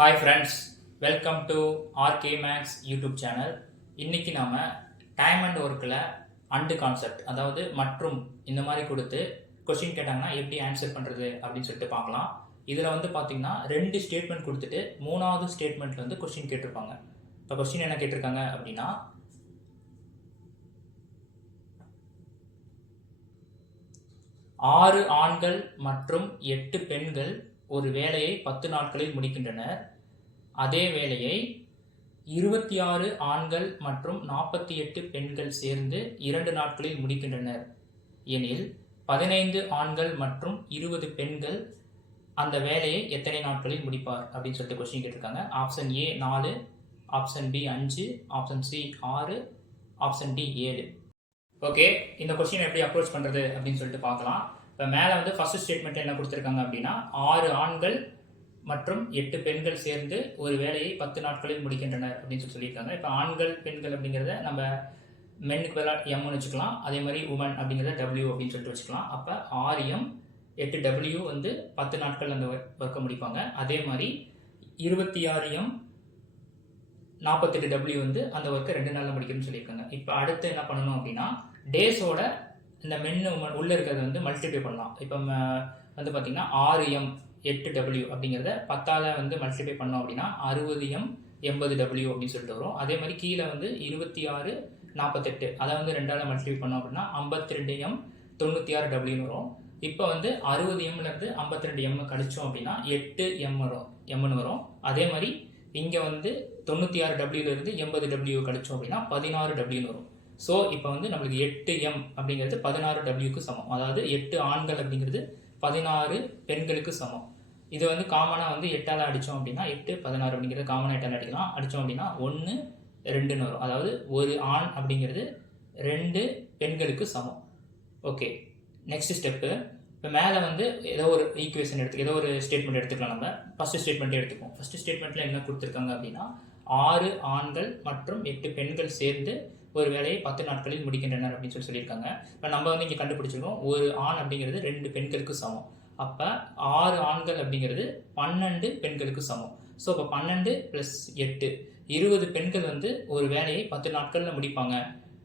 Hi friends, welcome to RK Max YouTube channel. இன்னைக்கு நாம time and ஒர்க்கில் and concept அதாவது மற்றும் இந்த மாதிரி கொடுத்து கொஸ்டின் கேட்டாங்கன்னா எப்படி ஆன்சர் பண்ணுறது அப்படின்னு சொல்லிட்டு பார்க்கலாம். இதில் வந்து பார்த்தீங்கன்னா 2 ஸ்டேட்மெண்ட் கொடுத்துட்டு 3வது ஸ்டேட்மெண்ட்டில் வந்து கொஸ்டின் கேட்டிருப்பாங்க. இப்போ கொஸ்டின் என்ன கேட்டிருக்காங்க அப்படின்னா 6 ஆண்கள் மற்றும் 8 பெண்கள் ஒரு வேலையை 10 நாட்களில் முடிக்கின்றனர். அதே வேலையை 26 ஆண்கள் மற்றும் 48 பெண்கள் சேர்ந்து 2 நாட்களில் முடிக்கின்றனர் எனில் 15 ஆண்கள் மற்றும் 20 பெண்கள் அந்த வேலையை எத்தனை நாட்களில் முடிப்பார் அப்படின்னு சொல்லிட்டு கொஸ்டின் கேட்டிருக்காங்க. Option A 4, option B 5, option C 6, option D 7. Okay, இந்த கொஸ்டின் எப்படி அப்ரோச் பண்ணுறது அப்படின்னு சொல்லிட்டு பார்க்கலாம். இப்போ மேலே வந்து ஃபர்ஸ்ட் ஸ்டேட்மெண்ட் என்ன கொடுத்துருக்காங்க அப்படின்னா 6 ஆண்கள் மற்றும் 8 பெண்கள் சேர்ந்து ஒரு வேலையை 10 நாட்களில் முடிக்கின்றனர் அப்படின்னு சொல்லியிருக்காங்க. இப்போ ஆண்கள் பெண்கள் அப்படிங்கிறத நம்ம மென்னுக்கு பதிலாக எம்னு வச்சுக்கலாம், அதே மாதிரி உமன் அப்படிங்கிறத டபிள்யூ அப்படின்னு சொல்லிட்டு வச்சுக்கலாம். அப்போ 6M 8W வந்து 10 நாட்கள் அந்த ஒர்க்கை முடிப்பாங்க. அதே மாதிரி 26M 48W வந்து அந்த ஒர்க்கை 2 நாளில் முடிக்கணும்னு சொல்லியிருக்காங்க. இப்போ அடுத்து என்ன பண்ணணும் அப்படின்னா டேஸோட இந்த மென்னு உமன் உள்ளே இருக்கிறத வந்து மல்டிப்ளை பண்ணலாம். இப்போ வந்து பார்த்தீங்கன்னா 6M 8W அப்படிங்கிறத 10ஆல் வந்து மல்டிப்ளை பண்ணோம் அப்படின்னா 60M 80W அப்படின்னு சொல்லிட்டு வரும். அதே மாதிரி கீழே வந்து 26 48 அதை வந்து 2ஆல் மல்டிப்ளை பண்ணோம் அப்படின்னா 52M 96Wன்னு வரும். இப்போ வந்து 60Mலேருந்து 52M கழிச்சோம் அப்படின்னா 8M எம்னு வரும். அதே மாதிரி இங்கே வந்து 96Wலேருந்து 80W கழிச்சோம் அப்படின்னா 16Wன்னு வரும். ஸோ இப்போ வந்து நம்மளுக்கு 8M அப்படிங்கிறது 16Wக்கு சமம். அதாவது 8 ஆண்கள் அப்படிங்கிறது 16 பெண்களுக்கு சமம். இது வந்து காமனாக வந்து 8ஆல் அடித்தோம் அப்படின்னா 8 16 அப்படிங்கிறது காமனாக 8ஆல் அடிக்கலாம். அடித்தோம் அப்படின்னா 1 2ன்னு வரும். அதாவது ஒரு ஆண் அப்படிங்கிறது 2 பெண்களுக்கு சமம். Okay, next step. இப்போ மேலே வந்து ஏதோ ஒரு ஈக்குவேஷன் ஏதோ ஒரு ஸ்டேட்மெண்ட் எடுத்துக்கலாம். நம்ம ஃபஸ்ட்டு ஸ்டேட்மெண்ட்டே எடுத்துப்போம். ஃபஸ்ட்டு ஸ்டேட்மெண்ட்டில் என்ன கொடுத்துருக்காங்க அப்படின்னா 6 ஆண்கள் மற்றும் 8 பெண்கள் சேர்ந்து ஒரு வேலையை 10 நாட்களில் முடிக்கின்றனர் அப்படின்னு சொல்லியிருக்காங்க. இப்போ நம்ம வந்து இங்கே கண்டுபிடிச்சிருக்கோம் ஒரு ஆண் அப்படிங்கிறது 2 பெண்களுக்கு சமம். அப்போ 6 ஆண்கள் அப்படிங்கிறது 12 பெண்களுக்கு சமம். ஸோ இப்போ 12 + 8 20 பெண்கள் வந்து ஒரு வேலையை 10 நாட்களில் முடிப்பாங்க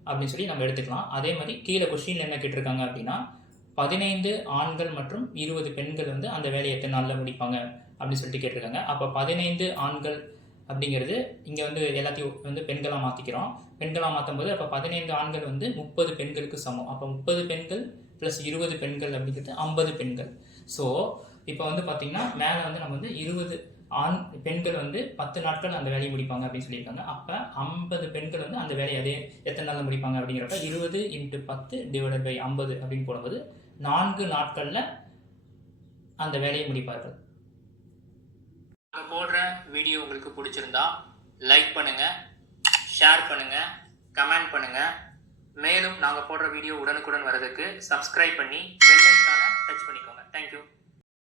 அப்படின்னு சொல்லி நம்ம எடுத்துக்கலாம். அதே மாதிரி கீழே கொஸ்டின் என்ன கேட்டிருக்காங்க அப்படின்னா 15 ஆண்கள் மற்றும் 20 பெண்கள் வந்து அந்த வேலையை எத்தனை நாளில் முடிப்பாங்க அப்படின்னு சொல்லிட்டு கேட்டிருக்காங்க. அப்போ 15 ஆண்கள் அப்படிங்கிறது இங்கே வந்து எல்லாத்தையும் வந்து பெண்களாக மாற்றிக்கிறோம். பெண்களாக மாற்றும் போது அப்போ 15 ஆண்கள் வந்து 30 பெண்களுக்கு சமம். அப்போ 30 பெண்கள் + 20 பெண்கள் அப்படிங்கிறது 50 பெண்கள். ஸோ இப்போ வந்து பார்த்திங்கன்னா மேலே வந்து நம்ம வந்து 20 பெண்கள் வந்து 10 நாட்கள் அந்த வேலையை முடிப்பாங்க அப்படின்னு சொல்லியிருக்காங்க. அப்போ 50 பெண்கள் வந்து அந்த வேலையை அதே எத்தனை நாளில் முடிப்பாங்க அப்படிங்கிறப்ப 20 × 10 / 50 அப்படின்னு போடும்போது 4 நாட்களில் அந்த வேலையை முடிப்பார்கள். நாங்கள் போடுற வீடியோ உங்களுக்கு பிடிச்சிருந்தா லைக் பண்ணுங்கள், ஷேர் பண்ணுங்கள், கமெண்ட் பண்ணுங்கள். மேலும் நாங்கள் போடுற வீடியோ உடனுக்குடன் வரதுக்கு சப்ஸ்கிரைப் பண்ணி பெல் ஐகானை டச் பண்ணிக்கோங்க. தேங்க்யூ.